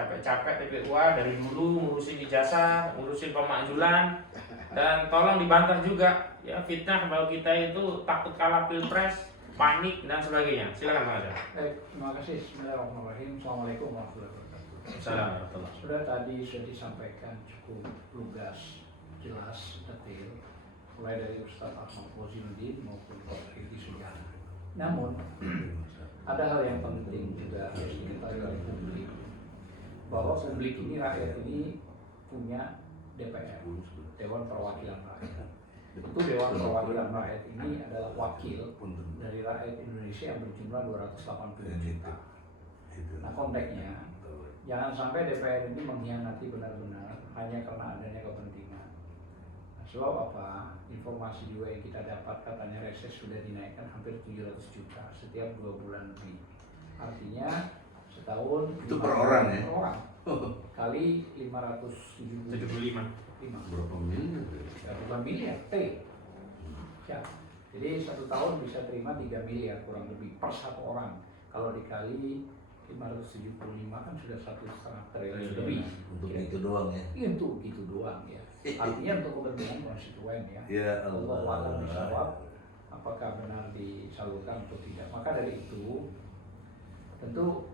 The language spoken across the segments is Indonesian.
capek-capek TPUA dari dulu ngurusin ijazah, ngurusin pemakzulan, dan tolong dibantah juga ya fitnah bahwa kita itu takut kalah pilpres, panik dan sebagainya. Silakan Bang Azhar. Baik, terima kasih. Bismillahirrahmanirrahim. Assalamualaikum warahmatullahi wabarakatuh. Assalamualaikum. Sudah disampaikan cukup lugas, jelas, detail, mulai dari Ustaz Ahmad Wazinuddin maupun Prof. Edi Sujana. Namun ada hal yang penting juga harus diketahui oleh publik, bahwa publik ini, rakyat ini punya DPR, Dewan Perwakilan Rakyat. Itu Dewan Perwakilan Rakyat ini adalah wakil dari rakyat Indonesia yang berjumlah 280 juta. Nah, konteksnya jangan sampai DPR ini mengkhianati benar-benar hanya karena adanya kepentingan. Nah, sebab apa? Informasi juga yang kita dapat, katanya reses sudah dinaikkan hampir 700 juta setiap 2 bulan lebih. Artinya setahun itu per orang ya? Per orang. Kali 575. Berapa miliar? Ya, bukan miliar, T. Ya. Jadi satu tahun bisa terima 3 miliar kurang lebih per satu orang. Kalau dikali 575 kan sudah 1,5 triliun lebih. Untuk itu doang ya? Iya, untuk gitu doang ya. Artinya untuk kepentingan konstituen ya. Ya Allah. Allah dijawab apakah benar disalurkan atau tidak. Maka dari itu tentu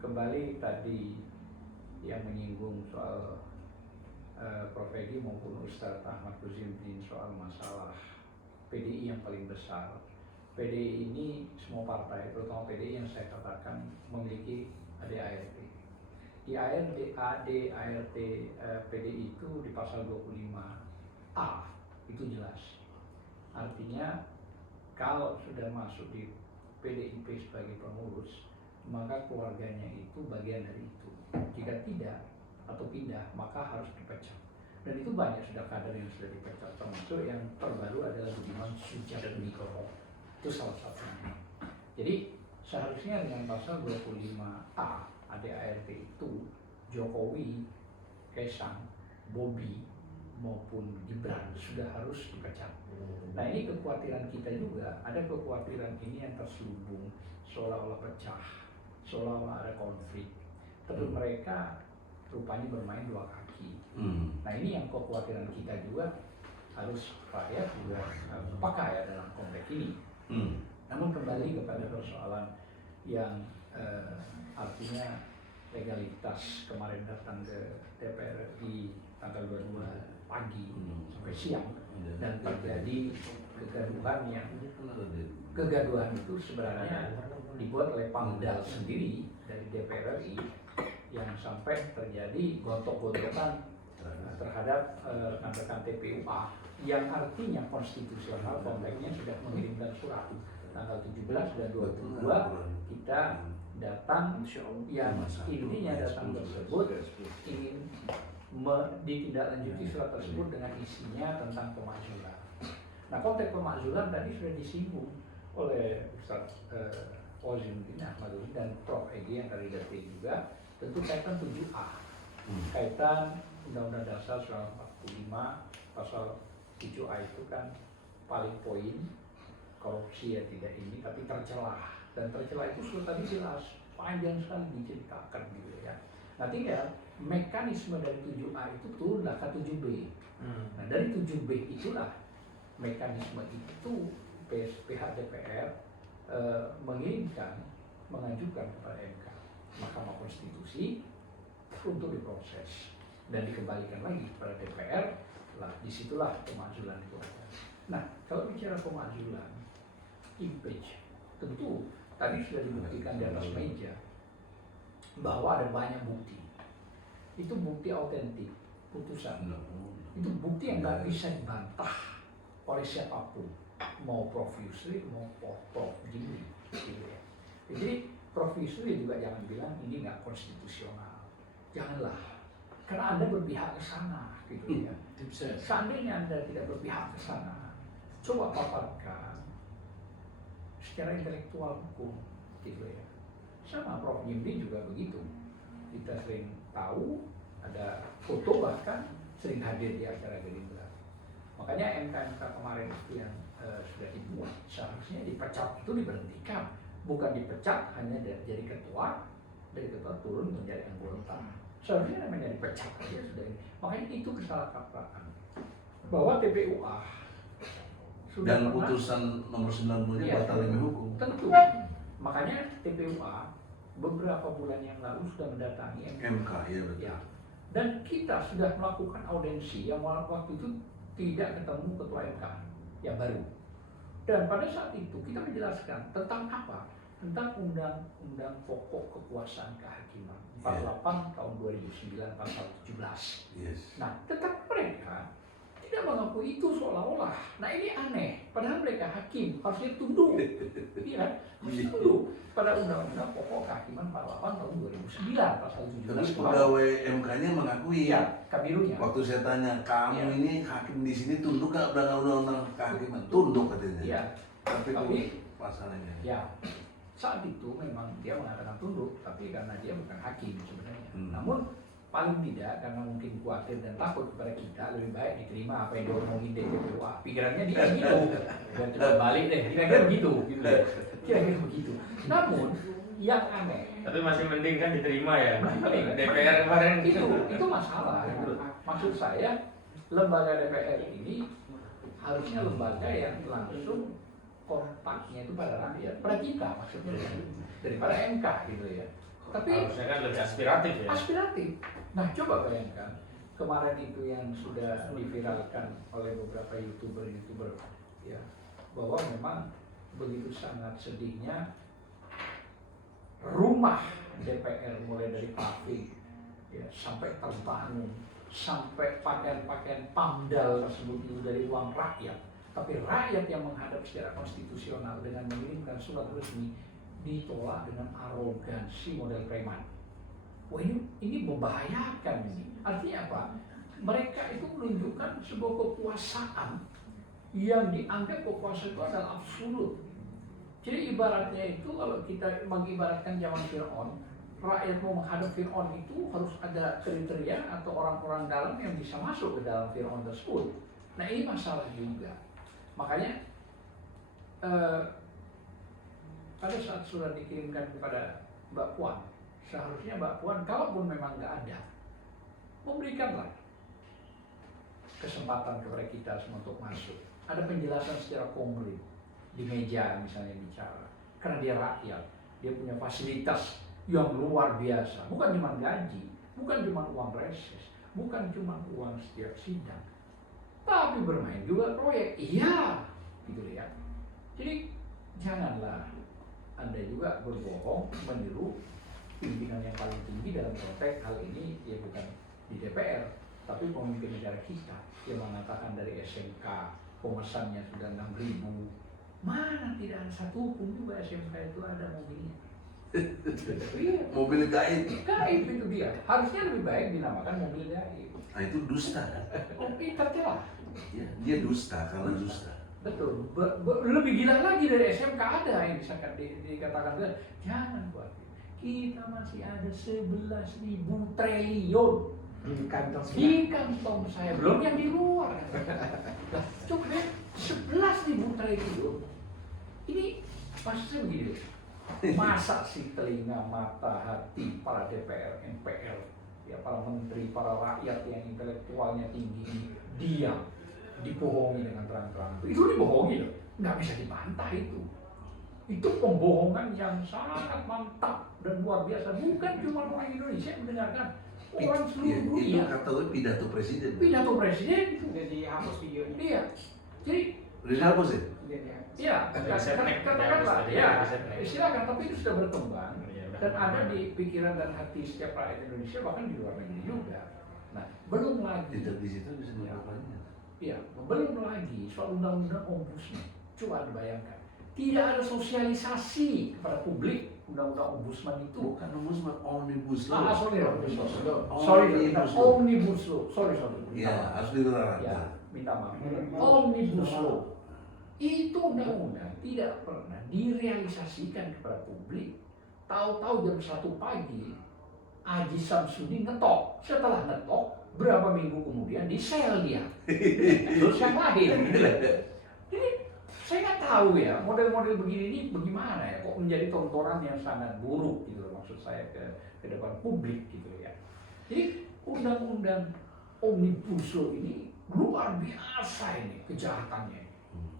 kembali tadi yang menyinggung soal Prof. Edi maupun Ustaz Ahmad Wazinuddin soal masalah PDI yang paling besar. PDI ini semua partai, terutama PDI yang saya katakan memiliki ADART. Di ADART PDI itu di pasal 25A itu jelas. Artinya kalau sudah masuk di PDIP sebagai pengurus, maka keluarganya itu bagian dari itu. Jika tidak atau pindah, maka harus dipecat. Dan itu banyak sudah kader yang sudah dipecat, termasuk yang terbaru adalah Budiman Sujatmiko. Itu salah satunya. Jadi seharusnya dengan pasal 25A ADART itu Jokowi, Kaisang, Bobi maupun Gibran sudah harus dipecat. Nah, ini kekhawatiran kita juga, ada kekhawatiran ini yang terselubung seolah-olah pecah, seolah-olah ada konflik. Tapi mereka rupanya bermain dua kaki. Nah, ini yang kekhawatiran kita juga, harus rakyat juga peka ya dalam konteks ini. Namun kembali kepada persoalan yang artinya legalitas, kemarin datang ke DPR di tanggal 22 pagi sampai siang dan terjadi kegaduhan itu sebenarnya dibuat oleh Pamdal sendiri dari DPR RI yang sampai terjadi gontok-gontokan terhadap rekan-rekan TPUA yang artinya konstitusional. konteksnya sudah mengirimkan surat tanggal 17 dan 22 kita datang, yang intinya datang tersebut ingin ditindaklanjuti surat tersebut dengan isinya tentang pemakzulan. Nah, konteks pemakzulan tadi sudah disinggung oleh Ustaz Wazinuddin Ahmad dan Prof. Edi yang tadi detik juga, tentu kaitan 7A, kaitan Undang-Undang Dasar 1945 pasal 7A itu kan paling poin korupsi ya tidak ini, tapi tercelah, dan tercelah itu sudah tadi jelas panjang sekali diceritakan gitu ya. Nah, tinggal mekanisme dari 7A itu turunlah ke 7B. Nah, dari 7B itulah mekanisme itu pihak DPR mengajukan kepada MK, Mahkamah Konstitusi, untuk diproses dan dikembalikan lagi kepada DPR. Lah, disitulah pemakzulan itu ada. Nah, kalau bicara pemakzulan, impeach, tentu tadi sudah dibuktikan di atas meja bahwa ada banyak bukti. Itu bukti autentik, putusan. Itu bukti yang nggak bisa dibantah oleh siapapun, mau Prof. Yusri, mau Prof. Jimli. Gitu ya. Jadi Prof. Yusri juga jangan bilang ini nggak konstitusional. Janganlah, karena Anda berpihak ke sana, gitu ya. Seandainya Anda tidak berpihak ke sana, coba paparkan secara intelektual hukum, gitu ya. Sama Prof. Jimli juga begitu. Kita sering tahu, ada foto bahkan sering hadir di acara Gerindra. Makanya MK kemarin itu yang sudah dibuat, seharusnya dipecat itu diberhentikan, bukan dipecat hanya jadi ketua dari ketua turun menjadi anggota. Seharusnya namanya dipecat aja sudah ini. Makanya itu kesalahkapraan bahwa TPUA sudah Dan pernah, putusan nomor 90 Iya. batal demi hukum. tentu. Makanya TPUA beberapa bulan yang lalu sudah mendatangi MK, ya betul. Ya. Dan kita sudah melakukan audensi yang waktu itu tidak ketemu ketua MK yang baru. Dan pada saat itu kita menjelaskan tentang apa? Tentang Undang-Undang Pokok Kekuasaan Kehakiman 48 tahun 2009 pasal 17. Yes. Nah, tetap mereka tidak mengakui itu seolah-olah. Nah, ini aneh. Padahal mereka hakim, harusnya tunduk. Iya, harus tunduk pada Undang-Undang Pokok Kehakiman 48 tahun 2009 pasal 17. Tapi pegawai MK-nya mengakui. Iya, kabirunya. Waktu saya tanya, kamu Iya. ini hakim di sini tunduk nggak dengan undang-undang kehakiman? Tunduk katanya. Iya. Tapi Tapi pasalnya. ya, saat itu memang dia mengatakan tunduk, tapi karena dia bukan hakim sebenarnya. Namun paling tidak karena mungkin khawatir dan takut kepada kita, lebih baik diterima apa yang diomongin DPUA. Pikirannya dia gitu, dan coba balik deh, kira-kira begitu, gitu deh. Kira-kira begitu. Namun yang aneh, Tapi masih mending kan diterima ya. Mending. DPR kemarin itu masalah. Maksud saya lembaga DPR ini harusnya lembaga yang langsung kontaknya itu pada rakyat, pada kita maksudnya, daripada MK gitu ya. Tapi harusnya kan lebih aspiratif ya. aspiratif. Nah, coba bayangkan kemarin itu yang sudah diviralkan oleh beberapa youtuber ya, bahwa memang begitu sangat sedihnya rumah DPR mulai dari paving ya sampai terbangun sampai pakaian-pakaian pamdal tersebut itu dari uang rakyat, tapi rakyat yang menghadap secara konstitusional dengan mengirimkan surat resmi ditolak dengan arogansi model preman. Wah, ini membahayakan ini. Artinya apa? Mereka itu menunjukkan sebuah kekuasaan yang dianggap kekuasaan itu adalah absolut. Jadi ibaratnya itu kalau kita mengibaratkan zaman Fir'aun, rakyat mau menghadap Fir'aun itu harus ada kriteria atau orang-orang dalam yang bisa masuk ke dalam Fir'aun tersebut. Nah, ini masalah juga. Makanya pada saat surat dikirimkan kepada Mbak Puan, seharusnya Mbak Puan kalaupun memang nggak ada, memberikanlah kesempatan kepada kita semua untuk masuk. Ada penjelasan secara konkret di meja misalnya bicara, karena dia rakyat, dia punya fasilitas yang luar biasa, bukan cuma gaji, bukan cuma uang reses, bukan cuma uang setiap sidang, tapi bermain juga proyek, iya, gitu ya. Jadi janganlah Anda juga berbohong, meniru pimpinan yang paling tinggi dalam konteks hal ini, ya bukan di DPR, tapi pemimpin negara kita yang mengatakan dari SMK pemesannya sudah 6.000. Mana tidak ada satu pun juga SMK itu ada mobilnya. Iya. Mobil gaib. Gaib itu dia. Harusnya lebih baik dinamakan mobil gaib. Nah itu dusta kan? Oh, tercelah. Ya, dia dusta karena dusta. Betul. Lebih gila lagi dari SMK ada yang bisa dikatakan jangan buat. Kita masih ada 11.000 triliun di kantong saya, belum yang di luar. Nah, coba 11.000 triliun. Ini maksud saya begini, masa sih telinga, mata, hati para DPR, MPR, ya para menteri, para rakyat yang intelektualnya tinggi diam, dibohongi dengan terang-terang. Itu dibohongi loh, nggak bisa dibantah itu. Itu pembohongan yang sangat mantap dan luar biasa. Bukan cuma orang Indonesia yang mendengarkan, orang seluruh Itu dunia. kata gue pidato presiden. Pidato presiden itu. Udah dihapus videonya. Iya. Jadi Udah dihapus ya? Udah dihapus. ya, katakanlah, ya, silakan, tapi itu sudah berkembang dan ada di pikiran dan hati setiap rakyat Indonesia, bahkan di luar negeri juga. Nah, belum lagi, Tidak di situ bisa melakukannya. ya, belum lagi soal undang-undang ombudsman. Coba Anda bayangkan, tidak ada sosialisasi kepada publik undang-undang ombudsman itu. Bukan ombudsman, omnibus law. Sorry, Omnibus law. Sorry. Ya, harus diterangkan. Ya, minta maaf. Omnibus law. Itu undang-undang tidak pernah direalisasikan kepada publik. Tahu-tahu jam 1 pagi, Aji Samsudin ngetok. Setelah ngetok, berapa minggu kemudian di-sell dia. Terus yang lain. Jadi, saya nggak tahu ya, model-model begini ini bagaimana ya, kok menjadi tontonan yang sangat buruk gitu loh, maksud saya ke publik gitu ya. Jadi undang-undang Omnibus Law ini luar biasa ini kejahatannya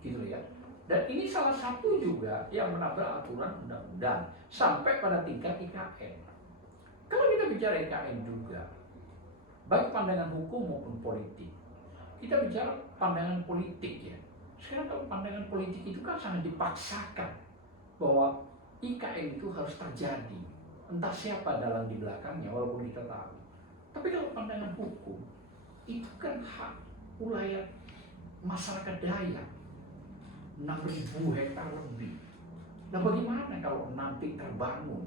gitu ya. Dan ini salah satu juga yang menabrak aturan undang-undang sampai pada tingkat IKN. Kalau kita bicara IKN juga, baik pandangan hukum maupun politik, kita bicara pandangan politik ya. Sekarang kalau pandangan politik itu kan sangat dipaksakan bahwa IKN itu harus terjadi. Entah siapa dalam di belakangnya, walaupun kita tahu. Tapi kalau pandangan hukum, itu kan hak ulayat masyarakat Dayak. 6.000 hektar lebih. Nah bagaimana kalau nanti terbangun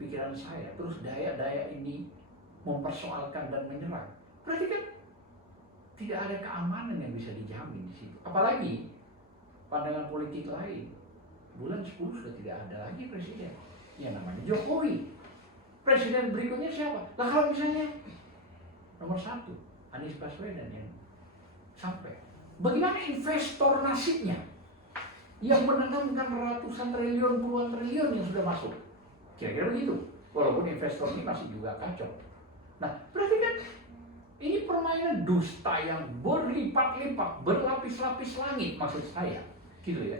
pikiran saya, terus Dayak-Dayak ini mempersoalkan dan menyerang? Berarti kan tidak ada keamanan yang bisa dijamin di situ. Apalagi pandangan politik lain. Bulan 10 sudah tidak ada lagi presiden. Yang namanya Jokowi. Presiden berikutnya siapa? Lah kalau misalnya nomor 1, Anies Baswedan yang sampai. Bagaimana investor nasibnya yang menanamkan ratusan triliun, puluhan triliun yang sudah masuk? Kira-kira begitu. Walaupun investor ini masih juga kacau. Nah, berarti kan ini permainan dusta yang berlipat-lipat, berlapis-lapis langit maksud saya. Gitu ya.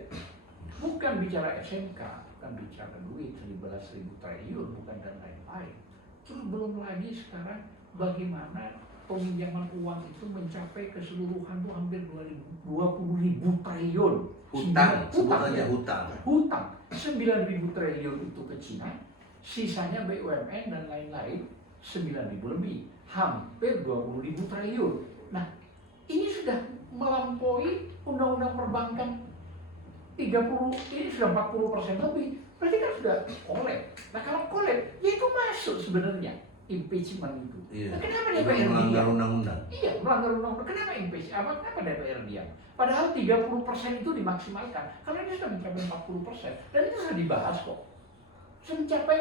Bukan bicara SMK, bukan bicara duit 11.000 triliun, bukan dan lain-lain. Terus belum lagi sekarang bagaimana peminjaman uang itu mencapai keseluruhan tuh hampir 20.000 triliun. Hutang, sebutannya hutang. Hutang 9.000 triliun itu ke Cina, sisanya BUMN dan lain-lain 9.000 lebih, hampir 20.000 triliun. Nah, ini sudah melampaui undang-undang perbankan 30, ini sudah 40% lebih. Berarti kan sudah kolek. Nah kalau kolek, ya itu masuk sebenarnya impeachment itu. Iya. Nah, kenapa DPR diam? Melanggar undang-undang. Iya, melanggar undang-undang. Kenapa impeachment? Kenapa DPR diam? Padahal 30% itu dimaksimalkan. Kalau ini sudah mencapai 40%, dan itu sudah dibahas kok. Sudah mencapai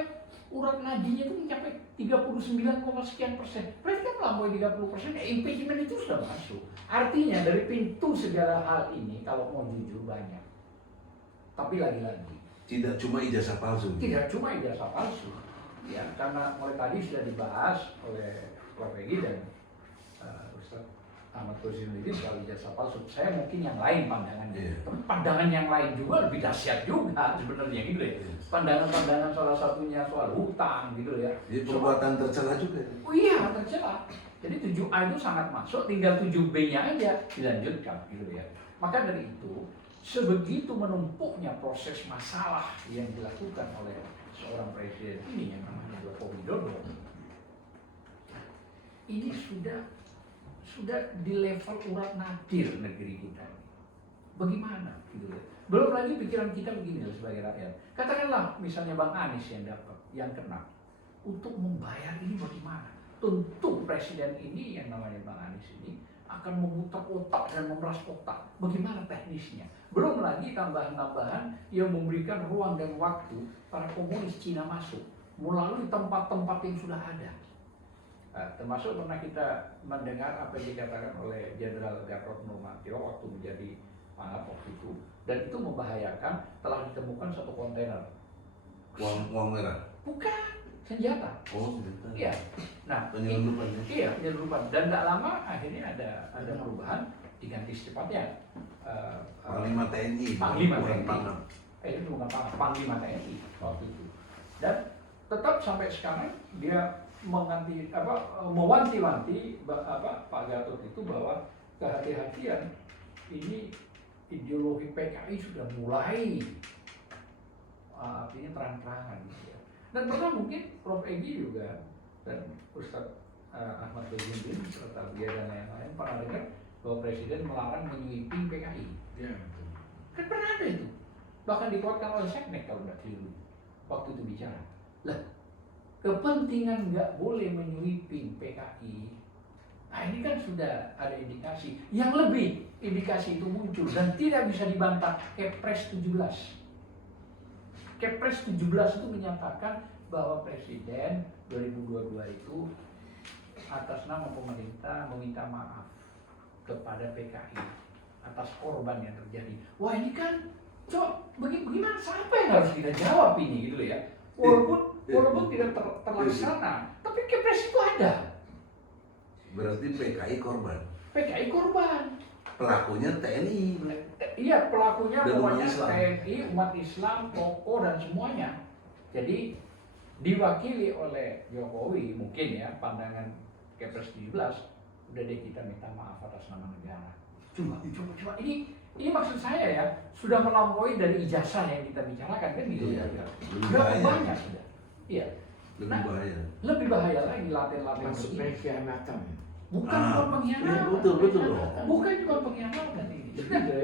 urat nadinya itu mencapai 39, sekian persen. Berarti kan melampaui 30%, ya impeachment itu sudah masuk. Artinya dari pintu segala hal ini, kalau mau jujur banyak. Tapi lagi-lagi Tidak cuma ijazah palsu. tidak cuma ijazah palsu, ya karena mulai tadi sudah dibahas oleh Prof. Egy dan Ustaz Ahmad Kozimudin soal ijazah palsu. Saya mungkin yang lain pandangannya, tapi pandangan yang lain juga lebih dahsyat juga sebenarnya gitu ya. Pandangan-pandangan salah satunya soal hutang gitu ya. Jadi perbuatan tercela juga. Oh iya tercela. Jadi 7A itu sangat masuk, tinggal 7B-nya aja dilanjutkan gitu ya. Maka dari itu sebegitu menumpuknya proses masalah yang dilakukan oleh seorang presiden ini yang namanya Joko Widodo, ini sudah di level urat nadir negeri kita. Bagaimana gitu ya? Belum lagi pikiran kita begini loh sebagai rakyat. Katakanlah misalnya Bang Anies yang dapat, yang kena, untuk membayar ini bagaimana? Tentu presiden ini yang namanya Bang Anies ini akan memutar otak dan memeras otak. Bagaimana teknisnya? Belum lagi tambahan-tambahan yang memberikan ruang dan waktu para komunis Cina masuk melalui tempat-tempat yang sudah ada. Termasuk pernah kita mendengar apa yang dikatakan oleh Jenderal Gatot Nurmantio waktu menjadi Pangap waktu itu, dan itu membahayakan. Telah ditemukan satu kontainer Uang merah. bukan senjata. Oh, senjata. Iya. Nah, Penyelundupan ya. iya, penyelundupan. Dan tidak lama akhirnya ada perubahan diganti secepatnya. Panglima TNI. Panglima bukan TNI. Pangap. Itu bukan Panglima TNI waktu itu. Dan tetap sampai sekarang dia mewanti-wanti Pak Gatot itu bahwa kehati-hatian ini ideologi PKI sudah mulai artinya terang-terangan gitu ya. Dan pernah mungkin Prof. Egy juga dan Ustaz Ahmad Kozimudin serta dia dan lain-lain pernah dengar bahwa Presiden melarang menyweeping PKI. Ya. Kan pernah ada itu. Bahkan dikuatkan oleh Seknek kalau nggak keliru waktu itu bicara. Lah, kepentingan nggak boleh menyweeping PKI. Nah ini kan sudah ada indikasi. Yang lebih indikasi itu muncul dan tidak bisa dibantah. Kepres 17. Kepres 17 itu menyatakan bahwa Presiden 2022 itu atas nama pemerintah meminta maaf kepada PKI atas korban yang terjadi. Wah ini kan, bagaimana siapa yang harus kita jawab ini gitu ya? Walaupun walaupun tidak terlaksana, tapi Kepres itu ada. Berarti PKI korban. PKI korban. Pelakunya TNI. Iya, pelakunya Dan umat pokoknya Islam. TNI, umat Islam, tokoh dan semuanya. Jadi diwakili oleh Jokowi mungkin ya pandangan Kepres 17 udah deh kita minta maaf atas nama negara. Cuma ini maksud saya ya sudah melampaui dari ijazah yang kita bicarakan kan gitu Iya, ya. lebih Berapa bahaya. banyak sudah? Iya. Lebih Nah, bahaya. lebih bahaya lagi latihan-latihan Maksudnya begini. khianatan. Bukan Ah, cuma pengkhianatan. iya, betul loh. Bukan cuma pengkhianatan ini.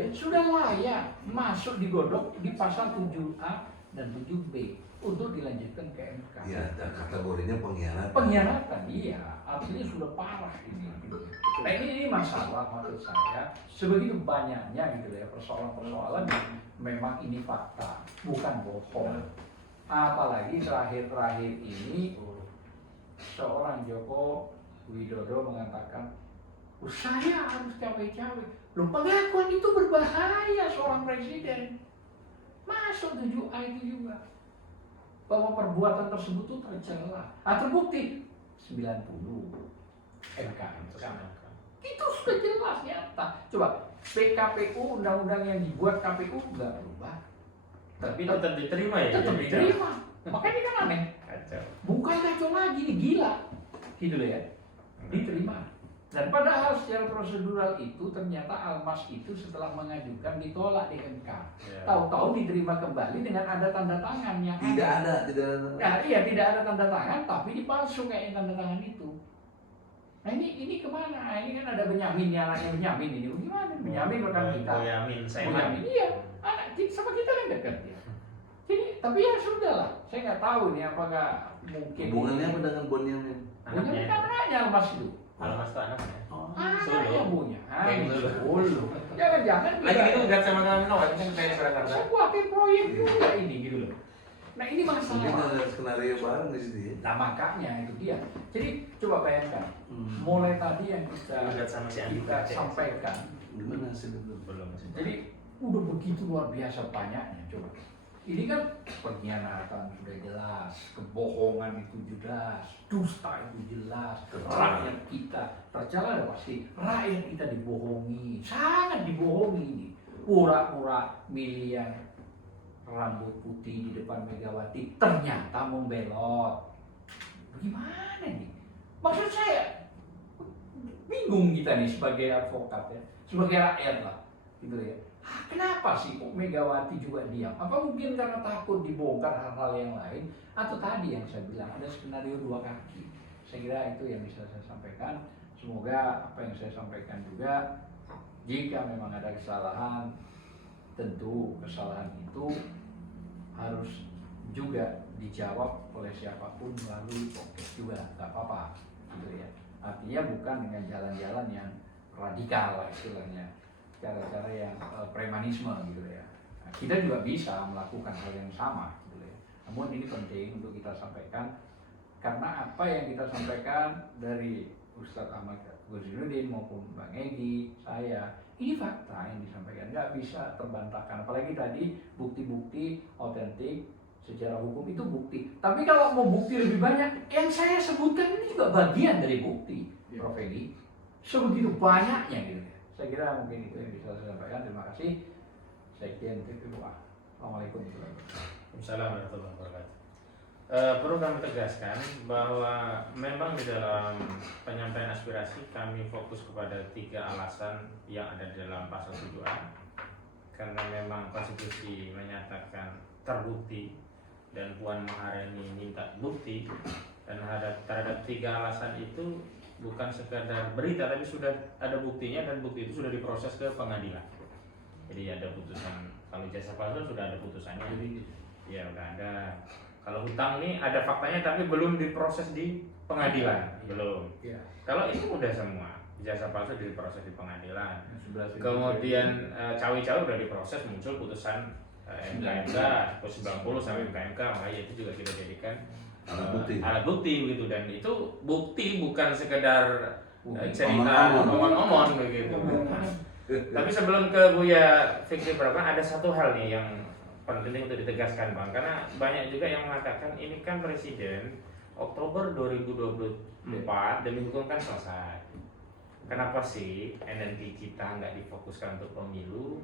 Sudah layak masuk digodok di pasal 7A dan 7B untuk dilanjutkan ke MK. Ya, dan kategorinya pengkhianatan. Pengkhianatan, iya. Artinya sudah parah ini. Nah ini masalah maksud saya. Sebegitu banyaknya gitu ya persoalan-persoalan yang memang ini fakta, bukan bohong. Apalagi terakhir-terakhir ini seorang Joko Widodo mengatakan, saya harus cawe-cawe. Loh, pengakuan itu berbahaya seorang presiden. Masuk 7A itu juga. Bahwa perbuatan tersebut itu tercela. Terbukti 90 MK. Itu sudah jelas nyata. Coba PKPU, undang-undang yang dibuat KPU nggak berubah. Tapi tetap diterima ya. Tetap jadi diterima. Makanya kan aneh. Kacau. Bukan kacau lagi, ini gila. Gitu loh ya. Diterima. Dan padahal secara prosedural itu ternyata Almas itu setelah mengajukan ditolak di MK. Ya. Tahu-tahu diterima kembali dengan ada tanda tangan yang Tidak ada. Nah, iya tidak ada tanda tangan tapi dipalsu kayak tanda tangan itu. Nah ini kemana? Ini kan ada Benyamin, anaknya Benyamin ini. Gimana? Benyamin rekan kita. Boyamin, saya Benyamin, iya. Anak sama kita kan dekat ya. Jadi tapi ya sudah lah. Saya nggak tahu nih apakah mungkin Hubungannya apa dengan Bonyamin? Benyamin kan anaknya Almas itu. Almas itu anaknya. Anaknya punya. Kayak gitu. Solo. Jangan-jangan Lagi juga- itu ugat sama kawan kawan kan saya di Surakarta. Saya khawatir proyek juga ini gitu loh. Nah ini Mungkin masalah. ada skenario bareng di situ ya. Nah makanya itu dia. Jadi coba bayangkan, mulai tadi yang kita Ugat sama si Andi kita Aceh. sampaikan, Gimana hasil itu? Belum masih. jadi udah begitu luar biasa banyaknya. Coba, ini kan pengkhianatan sudah jelas, kebohongan itu jelas, dusta itu jelas, rakyat kita tercela ada pasti, rakyat kita dibohongi, sangat dibohongi ini, pura-pura miliar rambut putih di depan Megawati ternyata membelot. Bagaimana nih? Maksud saya bingung kita nih sebagai advokat ya, sebagai rakyat lah, gitu ya. Kenapa sih kok Megawati juga diam? Apa mungkin karena takut dibongkar hal-hal yang lain? Atau tadi yang saya bilang ada skenario dua kaki? Saya kira itu yang bisa saya sampaikan. Semoga apa yang saya sampaikan juga, jika memang ada kesalahan, tentu kesalahan itu harus juga dijawab oleh siapapun melalui podcast juga, nggak apa-apa, gitu ya. Artinya bukan dengan jalan-jalan yang radikal lah istilahnya, cara-cara yang premanisme gitu ya. Nah, kita juga bisa melakukan hal yang sama, gitu ya. Namun ini penting untuk kita sampaikan karena apa yang kita sampaikan dari Ustadz Ahmad Ghazwaluddin maupun Bang Egy, saya, ini fakta yang disampaikan, nggak bisa terbantahkan. Apalagi tadi bukti-bukti otentik secara hukum itu bukti. Tapi kalau mau bukti lebih banyak, yang saya sebutkan ini juga bagian dari bukti, Prof. Egy. Sebegitu banyaknya gitu. Saya kira mungkin itu yang bisa saya sampaikan. Terima kasih. Saya Kian Tipuah. Assalamualaikum warahmatullahi wabarakatuh. Assalamualaikum warahmatullahi wabarakatuh. Perlu kami tegaskan bahwa memang di dalam penyampaian aspirasi kami fokus kepada 3 alasan yang ada di dalam pasal 7A, karena memang konstitusi menyatakan terbukti dan Puan Maharani minta bukti, dan terhadap 3 alasan itu bukan sekadar berita tapi sudah ada buktinya, dan bukti itu sudah diproses ke pengadilan. Jadi ada putusan, kalau jasa palsu sudah ada putusannya, ya udah ada. Kalau hutang nih ada faktanya tapi belum diproses di pengadilan, belum. Ya. Kalau itu udah semua, jasa palsu diproses di pengadilan. Sebelah sini. Kemudian cawe-cawe udah diproses, muncul putusan MKMK, 90 sampai MKMK, makanya itu juga kita jadikan alat bukti begitu. Dan itu bukti bukan sekedar cerita omong-omong begitu. Tapi sebelum ke Buya Fikri Prapan, ada satu hal nih yang penting untuk ditegaskan Bang, karena banyak juga yang mengatakan ini kan presiden Oktober 2024 demi hukum kan selesai. Kenapa sih energi kita nggak difokuskan untuk pemilu?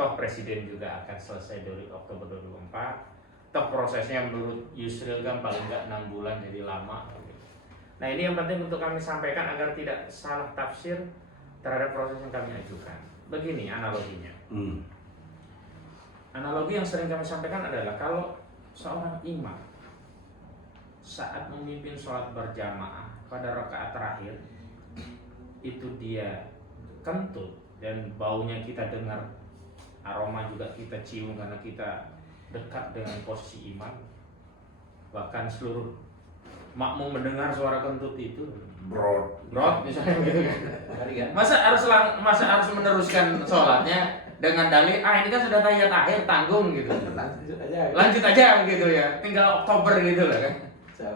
Toh presiden juga akan selesai dari Oktober 2024. Toh prosesnya menurut Yusril kan paling nggak 6 bulan, jadi lama. Nah ini yang penting untuk kami sampaikan agar tidak salah tafsir terhadap proses yang kami ajukan. Begini analoginya. Analogi yang sering kami sampaikan adalah kalau seorang imam saat memimpin sholat berjamaah pada rakaat terakhir itu dia kentut dan baunya kita dengar, aroma juga kita cium karena kita dekat dengan posisi imam, bahkan seluruh makmum mendengar suara kentut itu, brot misalnya gitu kan. Masa harus meneruskan sholatnya dengan dalih ini kan sudah tahiyat akhir, tanggung gitu, lanjut aja gitu ya, tinggal Oktober gitu lah kan.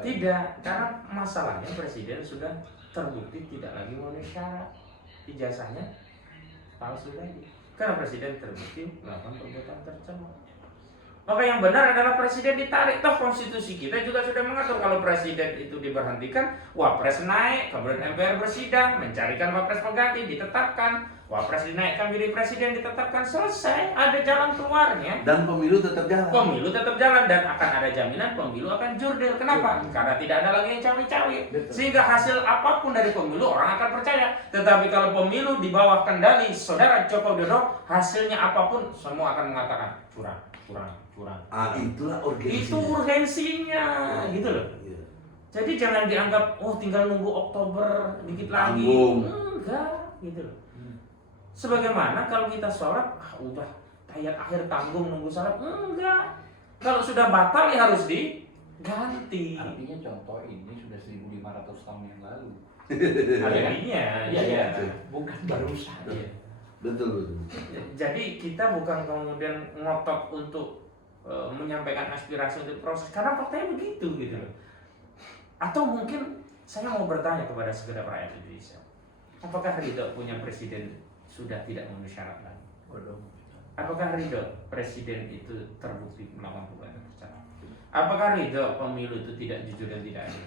Tidak, karena masalahnya presiden sudah terbukti tidak lagi memenuhi syarat, ijazahnya palsu lagi karena presiden terbukti melakukan perbuatan tercela. Maka yang benar adalah presiden ditarik. Toh konstitusi kita juga sudah mengatur kalau presiden itu diberhentikan, wapres naik, kemudian MPR bersidang, mencarikan wapres pengganti, ditetapkan, wapres dinaikkan menjadi presiden, ditetapkan, selesai, ada jalan keluarnya. Dan pemilu tetap jalan. Pemilu tetap jalan dan akan ada jaminan pemilu akan jurdil. Kenapa? Karena tidak ada lagi yang cawe-cawe. Sehingga hasil apapun dari pemilu orang akan percaya. Tetapi kalau pemilu di bawah kendali saudara Joko Widodo, hasilnya apapun semua akan mengatakan curang. Itulah urgensinya. Itu urgensinya, gitu loh. Iya. Jadi jangan dianggap tinggal nunggu Oktober dikit lagi. Enggak, gitu loh. Sebagaimana kalau kita sholat, udah tahiyat akhir tanggung nunggu sholat, enggak. Kalau sudah batal ya harus diganti. Artinya contoh ini sudah 1.500 tahun yang lalu. Artinya, iya. Bukan barusan. Iya. Betul. Jadi kita bukan kemudian ngotot untuk menyampaikan aspirasi untuk proses, karena faktanya begitu gitu loh. Atau mungkin saya mau bertanya kepada segenap rakyat Indonesia, apakah Ridho punya presiden sudah tidak memenuhi syarat lagi? Apakah Ridho presiden itu terbukti melakukan perbuatan tercela? Apakah Ridho pemilu itu tidak jujur dan tidak adil?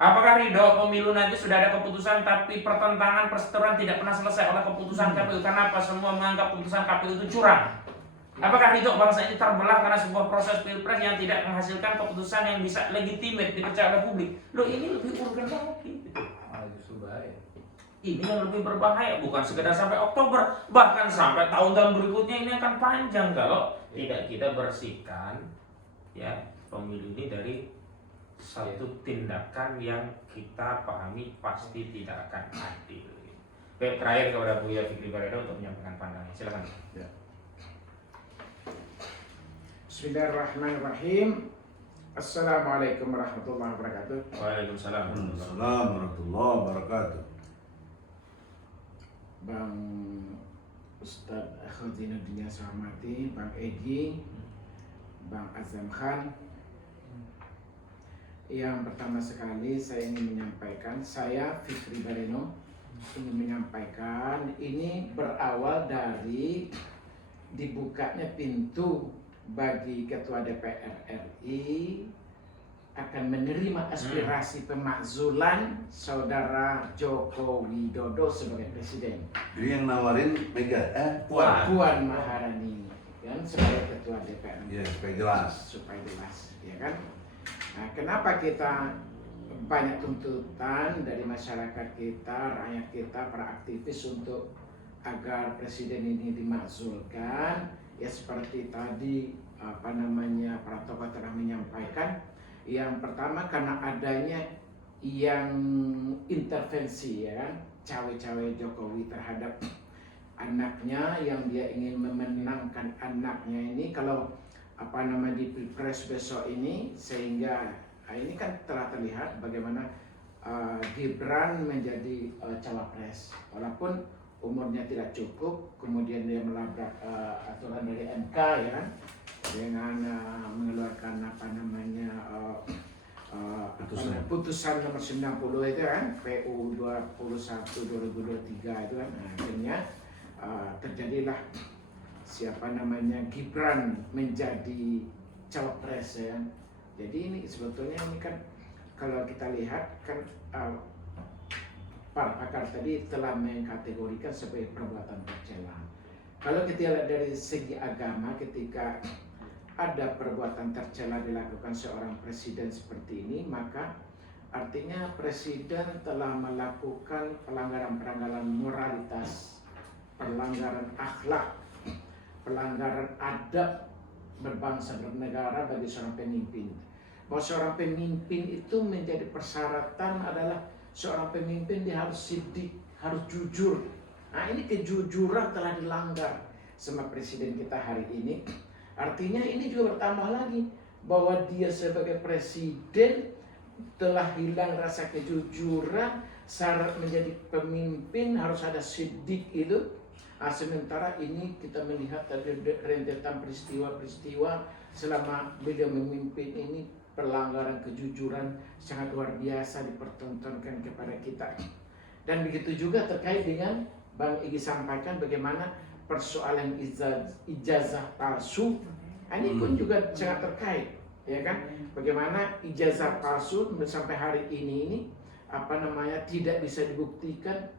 Apakah Ridho pemilu nanti sudah ada keputusan tapi pertentangan perseteruan tidak pernah selesai oleh keputusan KPU? Kenapa semua menganggap keputusan KPU itu curang? Apakah Ridho bangsa ini terbelah karena sebuah proses pilpres yang tidak menghasilkan keputusan yang bisa legitimate dipercaya oleh publik? Loh ini lebih urgen lagi. Justru bahaya. Ini yang lebih berbahaya, bukan sekedar sampai Oktober, bahkan sampai tahun-tahun berikutnya ini akan panjang kalau tidak kita bersihkan ya pemilu ini dari satu tindakan yang kita pahami pasti tidak akan adil. Baik, terakhir kepada Buya Fikri Bareda untuk menyampaikan pandangan. Silakan. Ya. Bismillahirrahmanirrahim. Assalamualaikum warahmatullahi wabarakatuh. Waalaikumsalam. Waalaikumsalam warahmatullahi wabarakatuh. Bang Ustadz Khodinuddin yang saya hormati, Bang Egi, Bang Azam Khan. Yang pertama sekali saya ingin menyampaikan, saya Fikri Bareno ingin menyampaikan ini berawal dari dibukanya pintu bagi Ketua DPR RI akan menerima aspirasi pemakzulan Saudara Joko Widodo sebagai presiden. Jadi yang nawarin Puan Maharani kan sebagai Ketua DPR. Ya, supaya jelas. Supaya jelas, ya kan? Nah, kenapa kita banyak tuntutan dari masyarakat kita, rakyat kita, para aktivis untuk agar presiden ini dimakzulkan? Ya seperti tadi para tokoh telah menyampaikan. Yang pertama karena adanya yang intervensi ya kan, cawe-cawe Jokowi terhadap anaknya yang dia ingin memenangkan anaknya ini kalau di Pilpres besok ini, sehingga ini kan telah terlihat bagaimana Gibran menjadi cawapres walaupun umurnya tidak cukup, kemudian dia melabrak aturan dari MK ya kan, dengan mengeluarkan putusan nomor 90 itu kan, PU 21/2023 itu kan. Nah, akhirnya terjadilah Gibran menjadi cawapres ya. Jadi ini sebetulnya ini kan kalau kita lihat kan para pakar tadi telah mengkategorikan sebagai perbuatan tercela. Kalau kita lihat dari segi agama, ketika ada perbuatan tercela dilakukan seorang presiden seperti ini, maka artinya presiden telah melakukan pelanggaran-pelanggaran moralitas, pelanggaran akhlak, pelanggaran adab berbangsa bernegara bagi seorang pemimpin. Bahwa seorang pemimpin itu menjadi persyaratan adalah seorang pemimpin dia harus sidik, harus jujur. Nah ini kejujuran telah dilanggar sama presiden kita hari ini. Artinya ini juga bertambah lagi bahwa dia sebagai presiden telah hilang rasa kejujuran. Syarat menjadi pemimpin harus ada sidik itu. Sementara ini kita melihat tadi rentetan peristiwa-peristiwa selama beliau memimpin ini, pelanggaran kejujuran sangat luar biasa dipertontonkan kepada kita. Dan begitu juga terkait dengan Bang Igi sampaikan bagaimana persoalan ijazah palsu. Ini pun juga sangat terkait, ya kan? Bagaimana ijazah palsu sampai hari ini tidak bisa dibuktikan,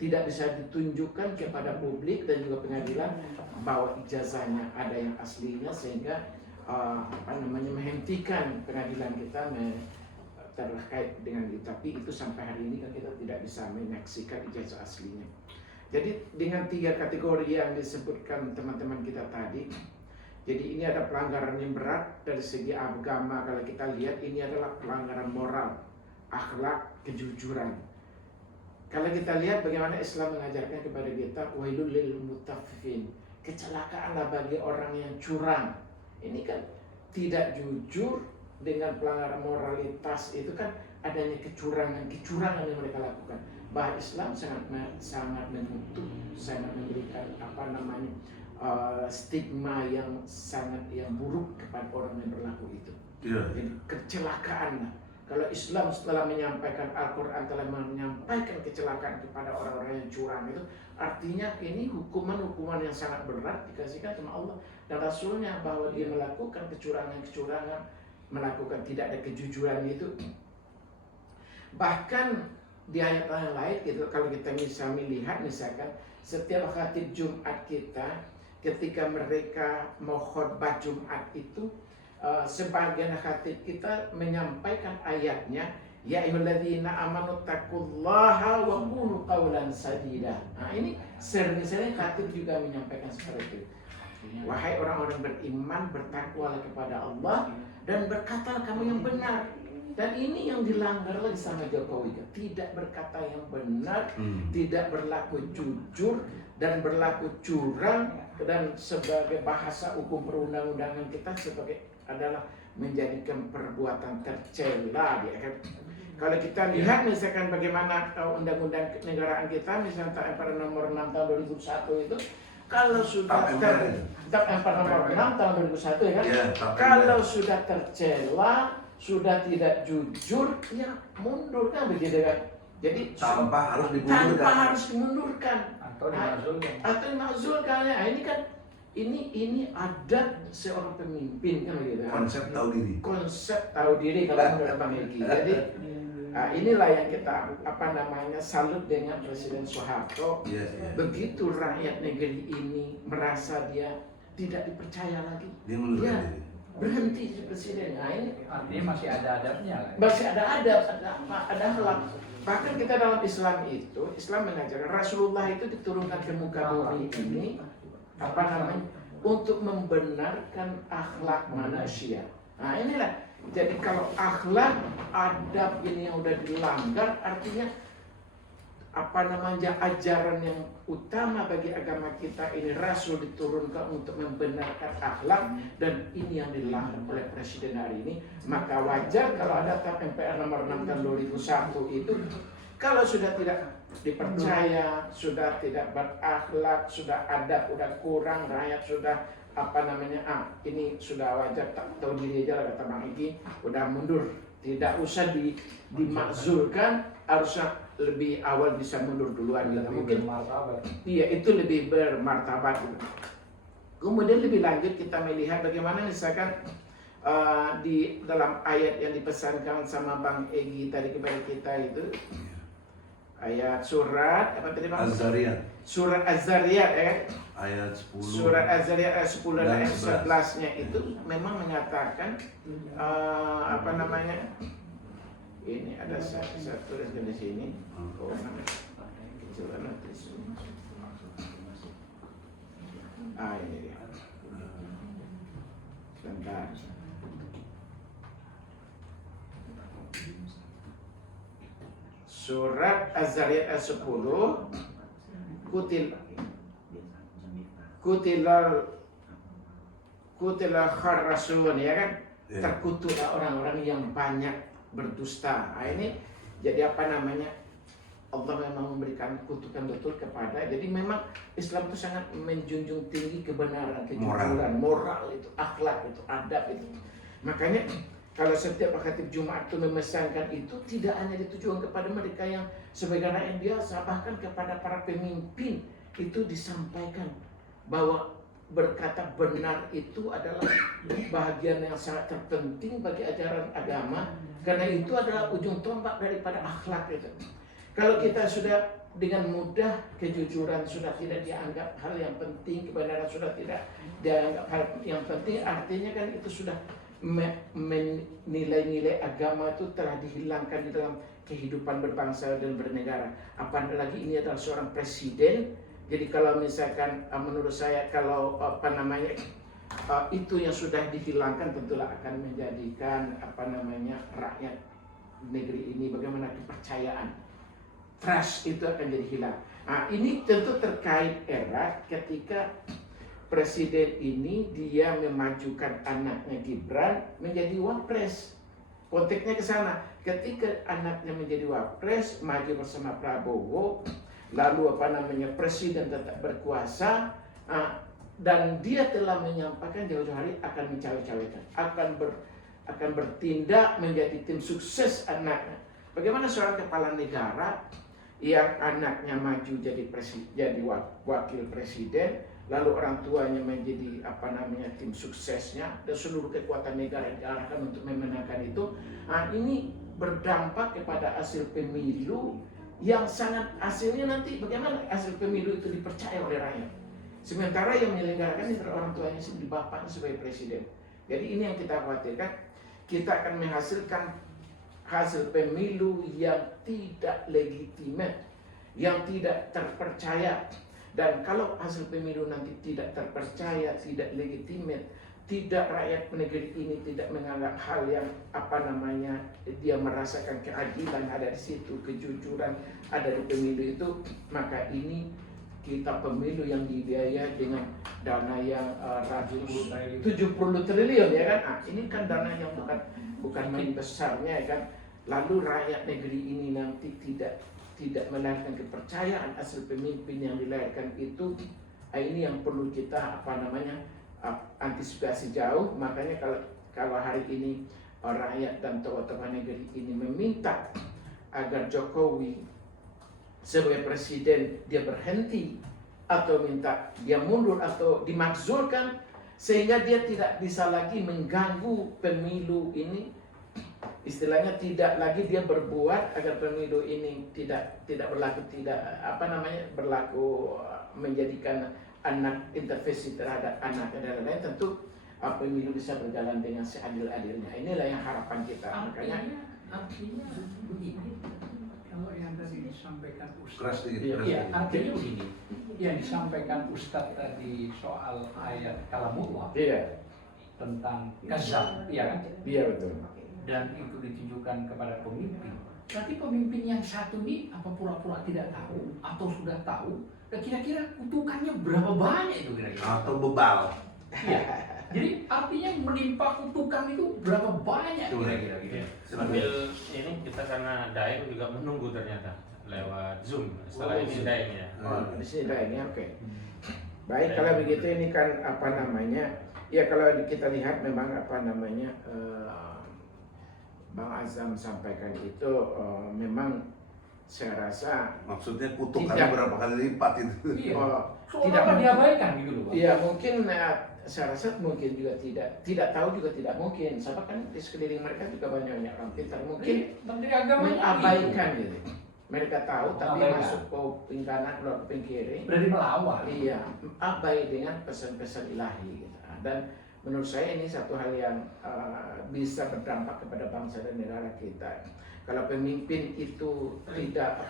tidak bisa ditunjukkan kepada publik dan juga pengadilan bahwa ijazahnya ada yang aslinya, sehingga menghentikan pengadilan kita terkait dengan itu. Tapi itu sampai hari ini kan kita tidak bisa menyaksikan ijazah aslinya. Jadi dengan 3 kategori yang disebutkan teman-teman kita tadi, jadi ini ada pelanggaran yang berat dari segi agama. Kalau kita lihat ini adalah pelanggaran moral, akhlak, kejujuran. Kalau kita lihat bagaimana Islam mengajarkan kepada kita, wailul lil mutaffifin, kecelakaanlah bagi orang yang curang. Ini kan tidak jujur dengan pelanggaran moralitas, itu kan adanya kecurangan yang mereka lakukan. Bahwa Islam sangat mengutuk, sangat memberikan stigma yang buruk kepada orang yang berlaku itu. Jadi kecelakaan. Kalau Islam setelah menyampaikan, Al-Quran telah menyampaikan kecelakaan kepada orang-orang yang curang itu, artinya ini hukuman-hukuman yang sangat berat dikasihkan sama Allah dan Rasulnya, bahwa dia melakukan kecurangan, melakukan tidak ada kejujuran itu. Bahkan di ayat yang lain gitu, kalau kita bisa melihat misalkan setiap khatib Jumat kita, ketika mereka mau khutbah Jumat itu, sebagian khatib kita menyampaikan ayatnya, ya ayyuhalladzina amanu taqullaha wa qulu qawlan sadida. Nah ini sering-sering khatib juga menyampaikan seperti itu. Wahai orang-orang beriman, bertakwalah kepada Allah dan berkata kamu yang benar. Dan ini yang dilanggar lagi sama Jokowi, tidak berkata yang benar, tidak berlaku jujur dan berlaku curang, dan sebagai bahasa hukum perundang-undangan kita adalah menjadikan perbuatan tercela, ya kan? Kalau kita lihat misalkan bagaimana undang-undang kenegaraan kita, misalnya pada nomor 6 tahun 2001 itu, kalau sudah nomor 6 tahun 2001 ya kan, kalau sudah tercela, sudah tidak jujur, ya mundur kan begitu kan? Jadi tanpa harus dimundurkan atau dimakzulkan ya. Ini kan ini adat seorang pemimpin kan begitu. Konsep tahu diri kalau menurut Bang Egi. Jadi inilah yang kita salut dengan Presiden Soeharto. Begitu rakyat negeri ini merasa dia tidak dipercaya lagi, dia berhenti jadi presiden. Nah ini artinya masih ada adabnya lah. Masih ada adab, ada akhlak. Bahkan kita dalam Islam itu, Islam mengajarkan Rasulullah itu diturunkan ke muka bumi ini untuk membenarkan akhlak manusia. Nah inilah. Jadi kalau akhlak, adab ini yang udah dilanggar, artinya ajaran yang utama bagi agama kita ini, Rasul diturunkan untuk membenarkan akhlak, dan ini yang dilanggar oleh presiden hari ini. Maka wajar kalau ada tap MPR nomor 6 tahun 2001 itu, kalau sudah tidak dipercaya, sudah tidak berakhlak, sudah adab udah kurang, rakyat sudah ini sudah wajar, tak tahu diri aja lah kata Bang Egi, udah mundur, tidak usah dimakzulkan, harusnya lebih awal bisa mundur duluan gitu. Mungkin iya itu lebih bermartabat gitu. Kemudian lebih lanjut kita melihat bagaimana misalkan di dalam ayat yang dipesankan sama Bang Egi tadi kepada kita itu, ayat surat apa tadi Bang? Az-Zariyat Surat Az-Zariyat ya kan? ayat 10. Surat Az-Zariyat ayat 10 dan Dan ayat 11. 11-nya itu memang menyatakan apa namanya? Ini ada satu di sini. Oh, kecil banget di sini. Ini dia. Sebentar. Surat Az-Zariyat ayat 10. Kutilal kharrasun, ya kan? Ya. Terkutuklah orang-orang yang banyak berdusta. Nah, ini jadi apa namanya? Allah memang memberikan kutukan betul kepada. Jadi memang Islam itu sangat menjunjung tinggi kebenaran, kejujuran, moral itu, akhlak itu, adab itu. Makanya kalau setiap khatib Jumat itu memesankan itu tidak hanya ditujukan kepada mereka yang sebagai rakyat biasa, bahkan kepada para pemimpin itu disampaikan bahwa berkata benar itu adalah bahagian yang sangat terpenting bagi ajaran agama, karena itu adalah ujung tombak daripada akhlak itu. Kalau kita sudah dengan mudah kejujuran sudah tidak dianggap hal yang penting, kebenaran sudah tidak dianggap hal yang penting, artinya kan itu sudah nilai-nilai agama itu telah dihilangkan di dalam kehidupan berbangsa dan bernegara. Apalagi ini adalah seorang presiden. Jadi kalau misalkan menurut saya kalau apa namanya itu yang sudah dihilangkan, tentulah akan menjadikan apa namanya rakyat negeri ini bagaimana kepercayaan, trust itu akan jadi hilang. Nah, ini tentu terkait erat ketika presiden ini dia memajukan anaknya Gibran menjadi wapres. Konteksnya ke sana. Ketika anaknya menjadi wapres, maju bersama Prabowo, lalu apa namanya presiden tetap berkuasa, dan dia telah menyampaikan jauh-jauh hari akan mencawe-cawekan, akan bertindak menjadi tim sukses anaknya. Bagaimana seorang kepala negara yang anaknya maju jadi wakil presiden, lalu orang tuanya menjadi apa namanya tim suksesnya, dan seluruh kekuatan negara diarahkan untuk memenangkan itu. Nah, ini berdampak kepada hasil pemilu yang sangat, hasilnya nanti bagaimana hasil pemilu itu dipercaya oleh rakyat. Sementara yang menyelenggarakan itu orang tuanya sendiri, bapaknya sebagai presiden. Jadi ini yang kita khawatirkan, kita akan menghasilkan hasil pemilu yang tidak legitimate, yang tidak terpercaya. Dan kalau hasil pemilu nanti tidak terpercaya, tidak legitimate, tidak rakyat negeri ini tidak menganggap hal yang apa namanya dia merasakan keadilan ada di situ, kejujuran ada di pemilu itu, maka ini kita pemilu yang dibiayai dengan dana yang 70 triliun ya kan. Ini kan dana yang bukan main besarnya ya kan. Lalu rakyat negeri ini nanti tidak melahirkan kepercayaan hasil pemimpin yang dilahirkan itu. Ini yang perlu kita apa namanya antisipasi jauh. Makanya kalau hari ini rakyat dan tokoh-tokoh negeri ini meminta agar Jokowi sebagai presiden dia berhenti atau minta dia mundur atau dimakzulkan sehingga dia tidak bisa lagi mengganggu pemilu ini, istilahnya tidak lagi dia berbuat agar pemilu ini tidak berlaku, berlaku menjadikan anak intervensi terhadap anak dan lain-lain. Tentu pemilu bisa berjalan dengan seadil-adilnya. Inilah yang harapan kita. Makanya artinya begini, kalau yang tadi disampaikan Keras Ustadz, dikit, keras iya, dikit. artinya begini, yang disampaikan Ustadz tadi soal ayat kalamullah iya, tentang kazab, ya kan? iya betul. Dan itu ditujukan kepada pemimpin. Berarti pemimpin yang satu ini apa pura-pura tidak tahu atau sudah tahu? Dan kira-kira kutukannya berapa banyak itu kira-kira? Atau bebal. Iya. Jadi artinya menimpa kutukan itu berapa banyak kira-kira? Sambil ini kita karena Daeng juga menunggu ternyata lewat Zoom setelah ini Daengnya. Di sini lainnya, oke. Baik, kalau begitu ini kan apa namanya? Ya kalau kita lihat memang apa namanya Bang Azam sampaikan itu memang saya rasa Maksudnya kutukannya Tidak. berapa kali lipat itu. Iya. oh, Tidak diabaikan gitu loh, Pak. iya mungkin saya rasa mungkin juga tidak tahu juga tidak mungkin. Sebab kan di sekeliling mereka juga banyak orang pintar mungkin Menteri Agama mengabaikan gitu. Mereka tahu tapi Mengabaikan. masuk ke kuping kanan keluar kuping kiri. berarti melawan. Iya, abai dengan pesan-pesan ilahi gitu. Dan menurut saya ini satu hal yang bisa berdampak kepada bangsa dan negara kita. Kalau pemimpin itu tidak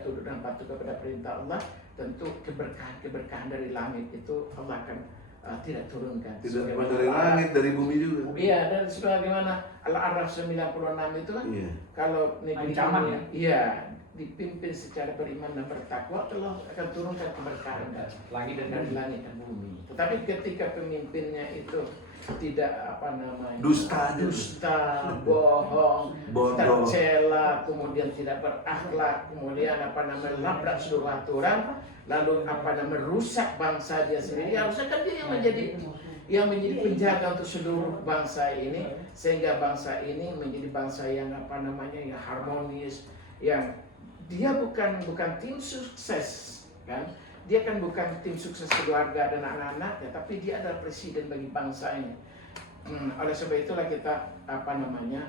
tunduk dan patuh kepada perintah Allah, tentu keberkahan dari langit itu Allah akan tidak turunkan. Tidak cuma dari langit, dari bumi juga. Iya, dan sebagaimana Al-A'raf 96 itu kan, Iya. kalau negeri Ancaman ini, ya? iya, dipimpin secara beriman dan bertakwa, Allah akan turunkan keberkahan Langit dan dari bumi. langit dan bumi. Tetapi ketika pemimpinnya itu tidak Dusta aja. dusta, bohong, Bodoh. tercela, kemudian tidak berakhlak, kemudian labrak seluruh aturan, lalu merusak bangsa dia sendiri. Harusnya kan dia yang menjadi penjaga untuk seluruh bangsa ini, sehingga bangsa ini menjadi bangsa yang yang harmonis, yang dia bukan tim sukses, kan? Dia kan bukan tim sukses keluarga dan anak-anaknya, tapi dia adalah presiden bagi bangsa ini. Oleh sebab itulah kita